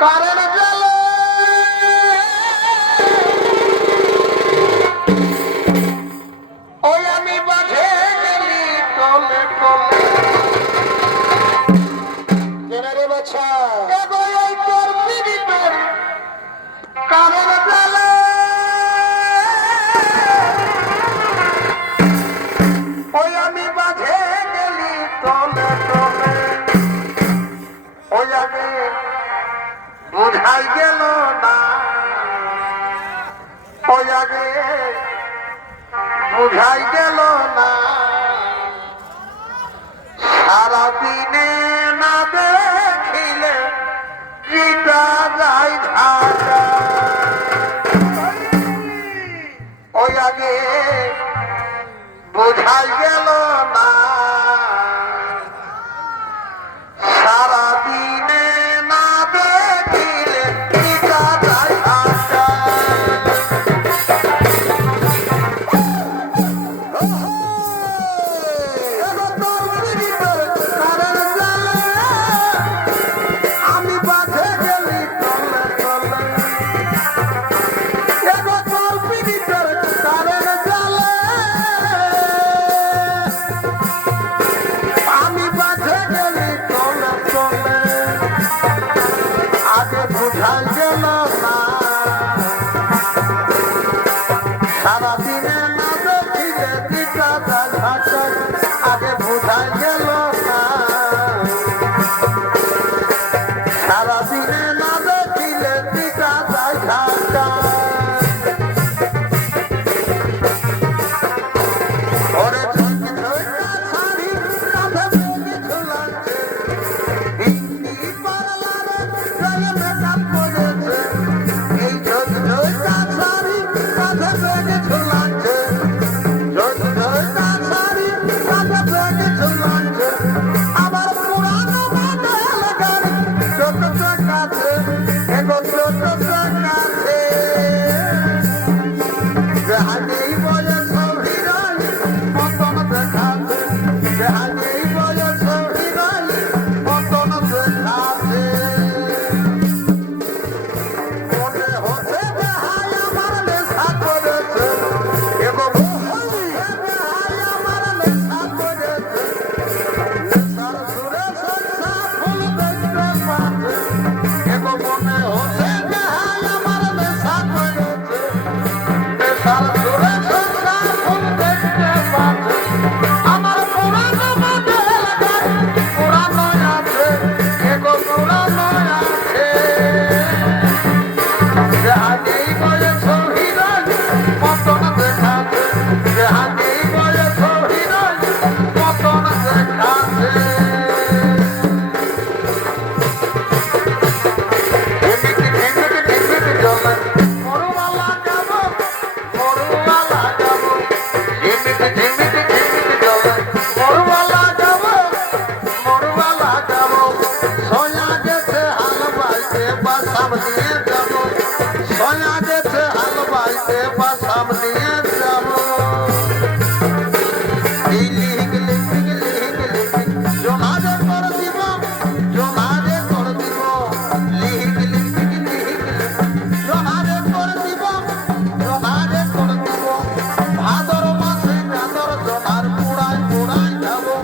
কারের জালে ওই আমি বাঁধে গেলি তলে তলে জেনারে বাছা এগো এই তোর পীড়িতের কারের জালে ওই আমি বাঁধে গেলি তলে তলে ওই আমি বুঝাই গেল না ওই আগে বুঝাই গেল না সারাদিনে না দেখিলে জিতা যাই ঢাকা ওই আগে বুঝাই গেল না সারাদিনে না দেখিলে জিতা যাই ঢাকা আমি বাঁধে গেলি তলে তলে এগো তোর পীড়িতের কারের জালে আমি বাঁধে গেলি তলে তলে আগে বুঝাই গেল না সারাদিনে না দেখিলে দিটা ঘাটা আগে বুঝাই গেল না সারাদিনে না দেখিলে দিটা ঘাটা ওরে ঝুঁকি ঝুঁকা ছাড়ি কাঁধে বেগে ঝুলাচ্ছে হিন্দি পারলারে গায়ে মেকআপ করেছে এই ঝুঁকি ঝুঁকা ছাড়ি কাঁধে বেগে ঝুলাচ্ছে ঝুঁকি ঝুঁকা ছাড়ি কাঁধে বেগে ঝুলাচ্ছে আবার পুরানো মডেল গাড়ি ছোট চাকাছে এগো ছোট চাকাছে যাহাকেই বলে সহিরাই মতন দেখাছে যাহাকেই বলে সহিরাই মতন দেখাছে মনে হচ্ছে বেহাই আমার নেশা করেছে এগো বেহাই আমার নেশা করেছে নেশার সুরে সরষা ফুল দেখতে পাচ্ছে এগো মনে হচ্ছে বেহাই আমার নেশা করেছে নেশার সুরে সরষা ফুল দেখতে পাচ্ছে আমার পুরানো মডেল গাড়ি পুরানো আছে এগো পুরানো আছে যাহাকেই বলে সহিরাই মতন দেখাছে যাহাকেই বলে সহিরাই মতন দেখাছে ঝিমিক ঝিমিক ঝিমিক জলে মরুবালা যাব মরুবালা যাব ঝিমিক ঝিমিক ঝিমিক জলে মরুবালা যাব মরুবালা যাব সয়া গেছে হাল বাইতে বাসাম নিয়ে যাব সয়া গেছে হাল বাইতে বাসাম নিয়ে যাব লিহিক লিহিক লিহিক লিহিক জোনারে করে দিব জোনারে করে দিব লিহিক লিহিক লিহিক জোনারে করে দিব জোনারে করে দিব ভাদর মাসে গাদর জোনার পুড়াই পুড়াই খাবো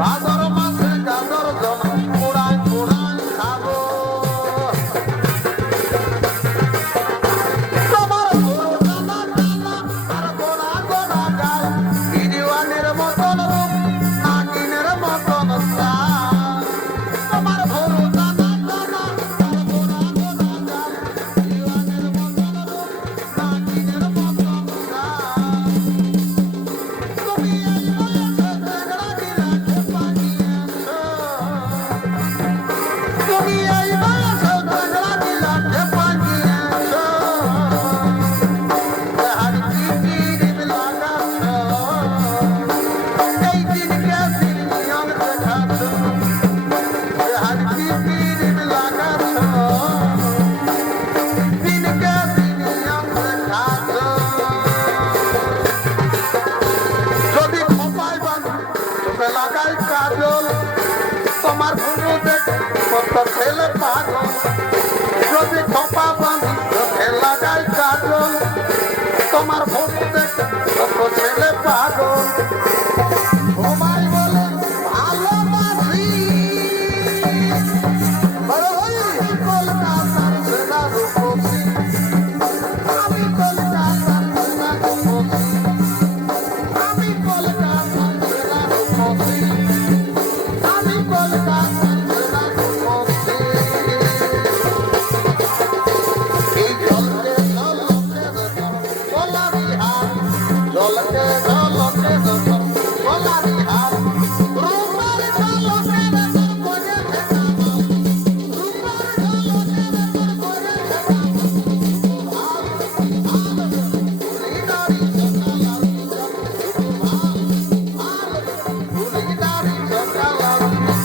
ভাদর মাসে গাদর জোনার পুড়াই পুড়াই খাবো তোমার গরু টানা টানা আর গোড়া গোড়া গাল বিরিওয়ানের মতন রূপ নাগিনের মতন চাল তোমার গরু টানা টানা আর গোড়া গোড়া গাল বিরিওয়ানের মতন রূপ নাগিনের মতন চাল তুমি এই বয়সে ঝগড়া দিলাকে পাঠিয়েছো তুমি এই বয়সে ঝগড়া দিলাকে পাঠিয়েছো যাহার চিঠির লাগাচ্ছ এই দিনকে দিন নিয়ম দেখাচ্ছ যাহার চিঠির লাগাচ্ছ দিনকে দিন নিয়ম দেখাচ্ছ যদি খোপায় বাঁধি চোখে লাগাই কাজল তোমার ভুরু দেখে কত ছেলে পাগল যদি খোপা বাঁধি চোখে লাগাই কাজল তোমার ভোগ দেখে কত ছেলে পাগল ঘুমাই বলে ভালোবাসি কলকাতার সেনা রূপসী আমি কলকাতার সেনা রূপসী আমি কলকাতার সেনা রূপসী আমি কলকাতার সেনা রূপসী এই জলকে জলকে গোলাপি হাত জলকে জলকে গোলাপি হাত রূপার ঝলকে করে ফেলা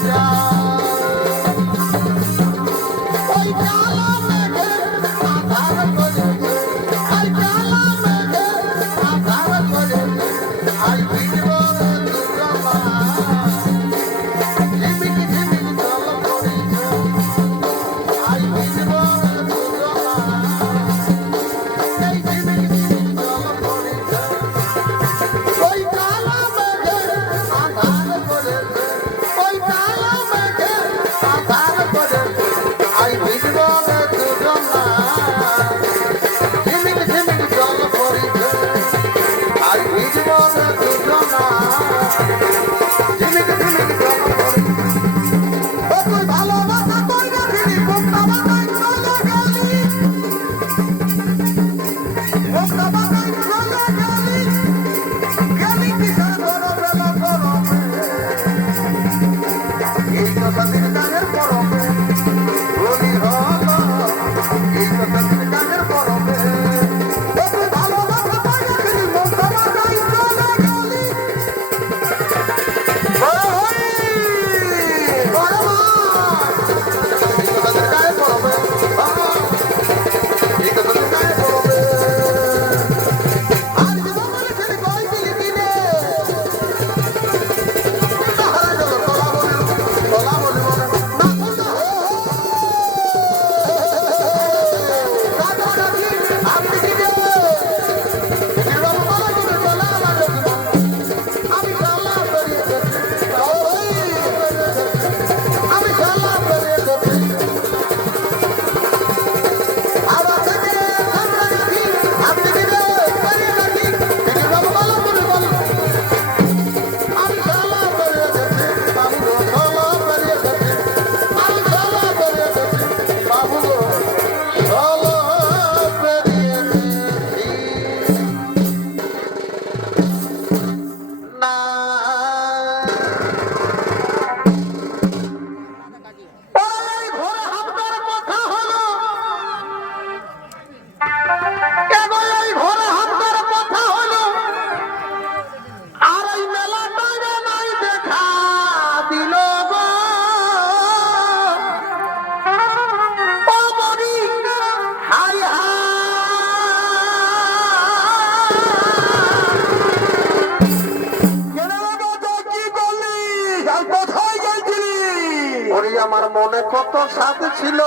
আমার মনে কত স্বাদ ছিল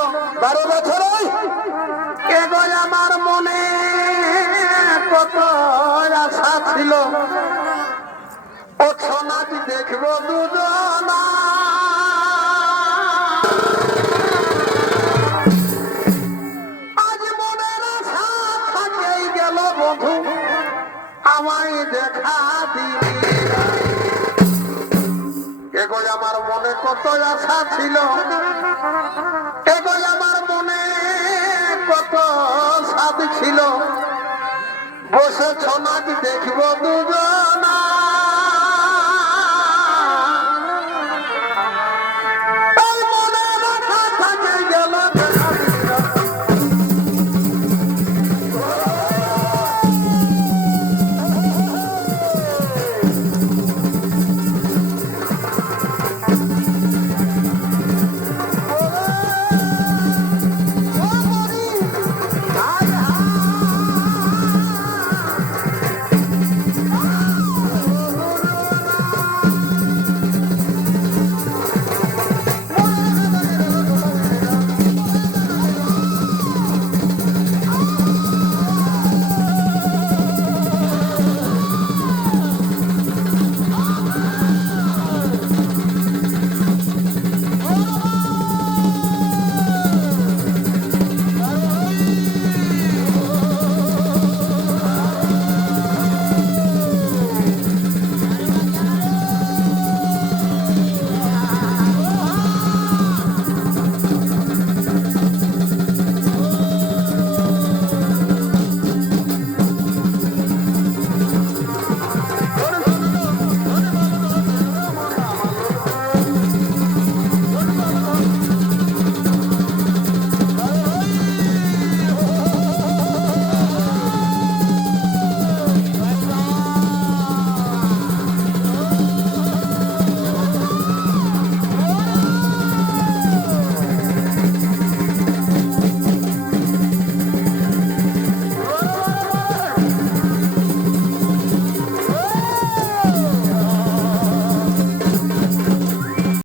12 বছর এগোয় আমার মনে কত আশা ছিল ও সোনাটি দেখবো দুজনা আজ মনের আশা থাকেই গেল বন্ধু আমায় দেখা দিবি এগোয় আমার মনে কত আশা ছিল এগোয় আমার মনে কত স্বাদ ছিল বসে সোনাটি দেখবো দুজনা